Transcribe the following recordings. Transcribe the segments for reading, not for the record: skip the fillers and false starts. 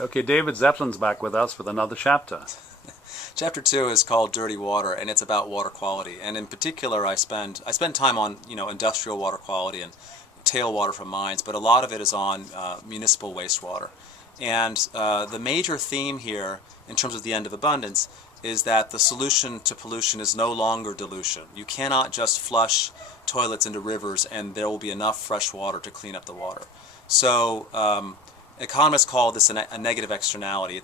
Okay, David Zeppelin's back with us with another chapter. Chapter 2 is called Dirty Water, and it's about water quality. And in particular, I spend time on industrial water quality and tailwater from mines, but a lot of it is on municipal wastewater. And the major theme here, in terms of the end of abundance, is that the solution to pollution is no longer dilution. You cannot just flush toilets into rivers and there will be enough fresh water to clean up the water. So economists call this a negative externality.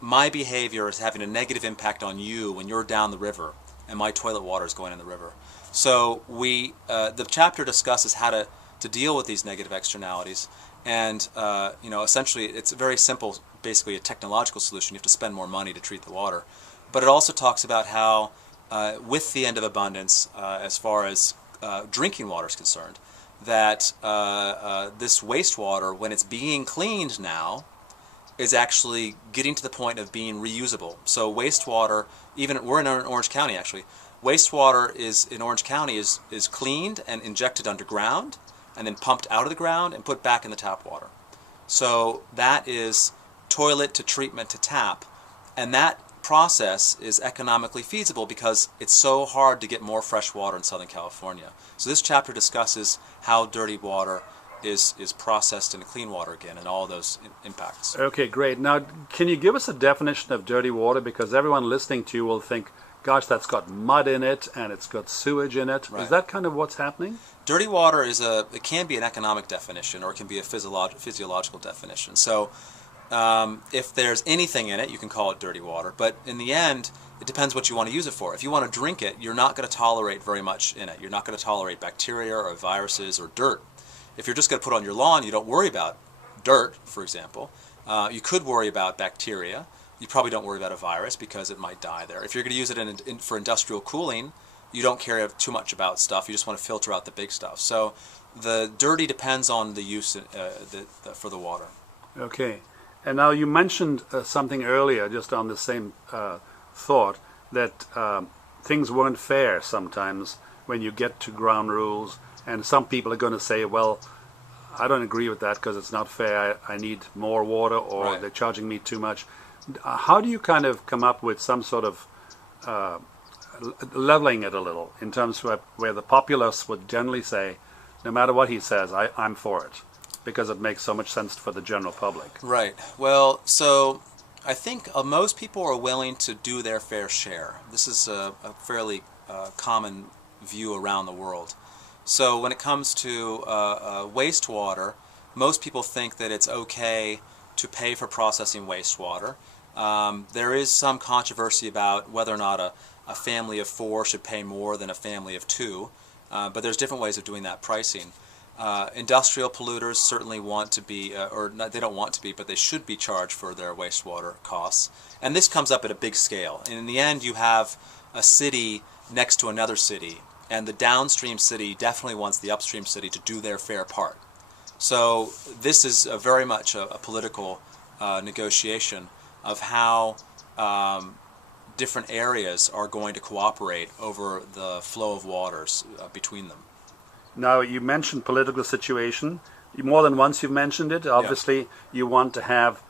My behavior is having a negative impact on you when you're down the river and my toilet water is going in the river. So the chapter discusses how to deal with these negative externalities, and essentially it's very simple, basically a technological solution. You have to spend more money to treat the water. But it also talks about how with the end of abundance, as far as drinking water is concerned, that this wastewater, when it's being cleaned now, is actually getting to the point of being reusable. So wastewater, we're in Orange County actually, wastewater in Orange County is cleaned and injected underground and then pumped out of the ground and put back in the tap water. So that is toilet to treatment to tap, and that process is economically feasible because it's so hard to get more fresh water in Southern California. So this chapter discusses how dirty water is processed into clean water again and all those impacts. Okay, great. Now, can you give us a definition of dirty water? Because everyone listening to you will think, gosh, that's got mud in it and it's got sewage in it. Right. Is that kind of what's happening? Dirty water it can be an economic definition or it can be a physiological definition. So if there's anything in it, you can call it dirty water. But in the end, it depends what you want to use it for. If you want to drink it, you're not going to tolerate very much in it. You're not going to tolerate bacteria or viruses or dirt. If you're just going to put it on your lawn, you don't worry about dirt, for example. You could worry about bacteria. You probably don't worry about a virus because it might die there. If you're going to use it for industrial cooling, you don't care too much about stuff. You just want to filter out the big stuff. So the dirty depends on the use for the water. Okay. And now you mentioned something earlier, just on the same thought, that things weren't fair sometimes when you get to ground rules. And some people are going to say, well, I don't agree with that because it's not fair. I need more water, or right. They're charging me too much. How do you kind of come up with some sort of leveling it a little in terms of where the populace would generally say, no matter what he says, I'm for it, because it makes so much sense for the general public? Right. Well, so I think most people are willing to do their fair share. This is a fairly common view around the world. So when it comes to wastewater, most people think that it's okay to pay for processing wastewater. There is some controversy about whether or not a family of 4 should pay more than a family of 2, but there's different ways of doing that pricing. Industrial polluters certainly want to be, or not, they don't want to be, but they should be charged for their wastewater costs. And this comes up at a big scale. And in the end, you have a city next to another city, and the downstream city definitely wants the upstream city to do their fair part. So this is very much a political negotiation of how different areas are going to cooperate over the flow of waters between them. Now, you mentioned political situation. More than once you've mentioned it. Obviously, yeah. You want to have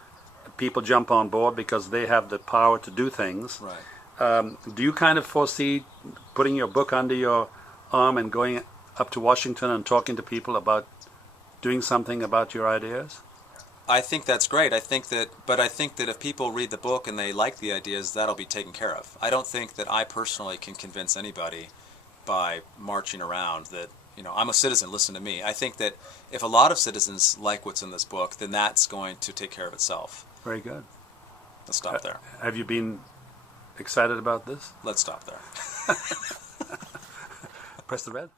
people jump on board because they have the power to do things. Right. Do you kind of foresee putting your book under your arm and going up to Washington and talking to people about doing something about your ideas? I think that's great. But I think that if people read the book and they like the ideas, that'll be taken care of. I don't think that I personally can convince anybody by marching around that, I'm a citizen, listen to me. I think that if a lot of citizens like what's in this book, then that's going to take care of itself. Very good. Let's stop there. Have you been excited about this? Let's stop there. Press the red.